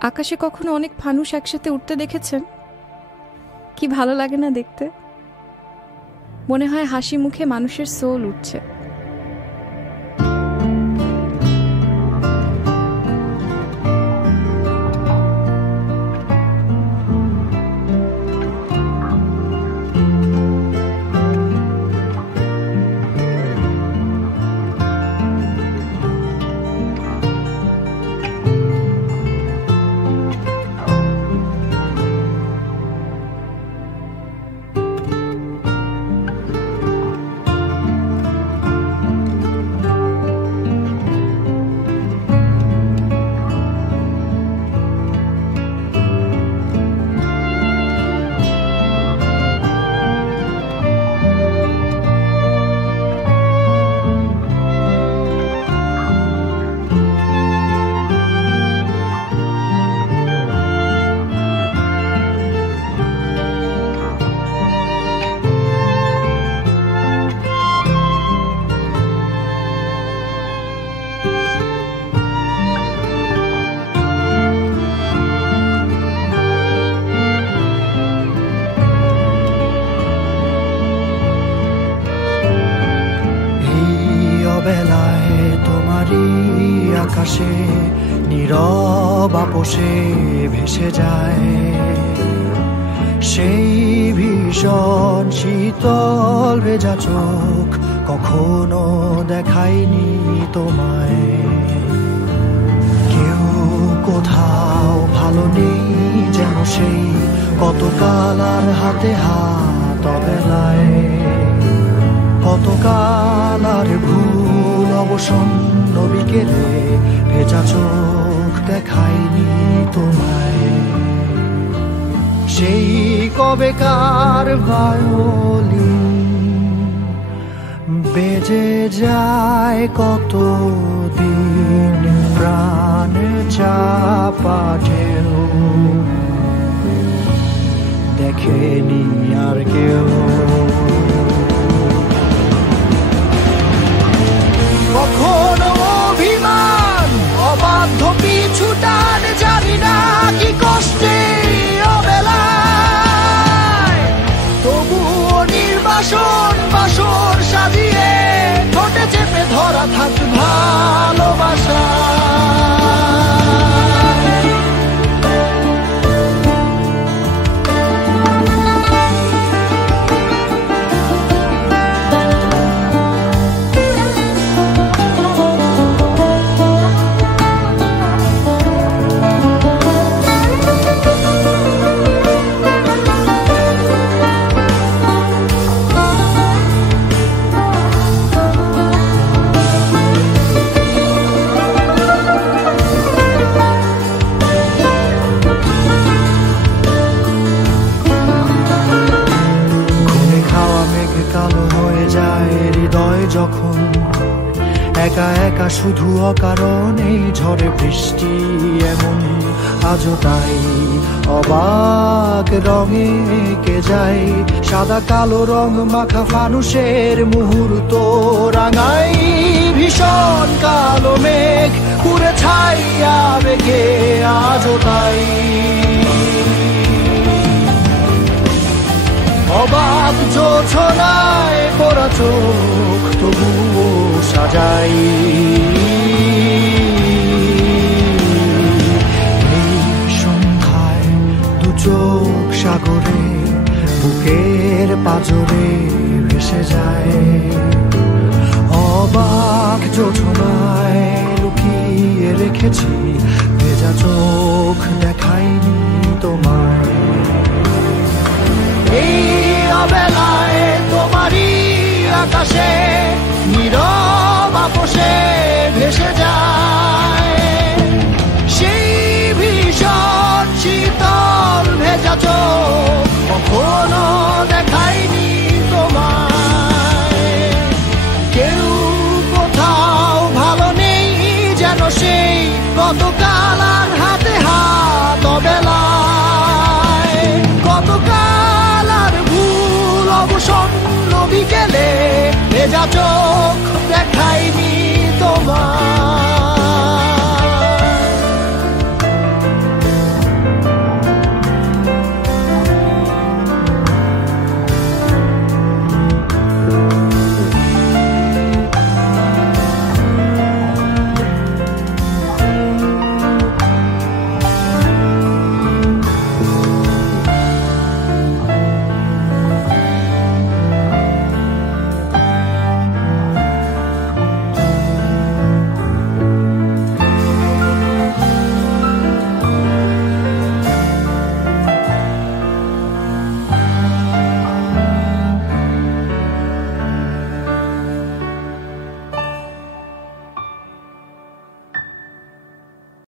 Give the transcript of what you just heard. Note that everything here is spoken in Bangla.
আকাশে কখনো অনেক ফানুস একসাথে উঠতে দেখেছেন? কি ভালো লাগে না দেখতে? মনে হয় হাসি মুখে মানুষের সোল উঠছে। আকাশে নীরব আপোষে ভেসে যায় সেই ভীষণ শীতল ভেজা চোখ, কখনো দেখায়নি তোমায়। কেউ কোথাও ভালো নেই যেন সেই কতকাল আর হাতে হাত অবেলায়, কতকাল আর ভুল অবসন্ন বিকেলে ভেজা চোখ দেখায়নি তোমায়। সেই কবেকার ভায়োলিন বেজে যায় কতদিন, প্রাণ চাপা ঢেউ দেখেনি আর কেউ। কখনো অভিমান অবাধ্য পিছু টান, জানি না কি কষ্টে অবেলায়, তবুও নির্বাসন বাসর সাজিয়ে ঠোঁটে চেপে ধরা থাক ভালোবাসা। যখন একা একা শুধু অকারণে ঝড়ে বৃষ্টি এমন, আজও তাই অবাক রঙে কে যায় সাদা কালো রং মাখা ফানুষের মুহূর্ত রাঙাই। ভীষণ কালো মেঘ পুরে ছাইয়া বেগে আজও তাই অবাক জোছনায় পড়া চোখ তবুও সাজাই। এই সন্ধ্যায় দু চোখ সাগরে বুকের পাজরে ভেসে যায়, অবাক জোছনায় লুকিয়ে রেখেছি ভেজা চোখ দেখাইনি তোমায়। এই অবেলায় তোমারই আকাশে নীরব আপোষে ভেসে যায় সেই ভীষণ শীতল ভেজা চোখ, কখনো দেখায়নি তোমায়। কেউ কোথাও ভালো নেই যেন সেই কতকাল আর হাতে হাত অবেলায়, কতকাল আর ভুল অবসন্ন বিকেলে ভেজা চোখ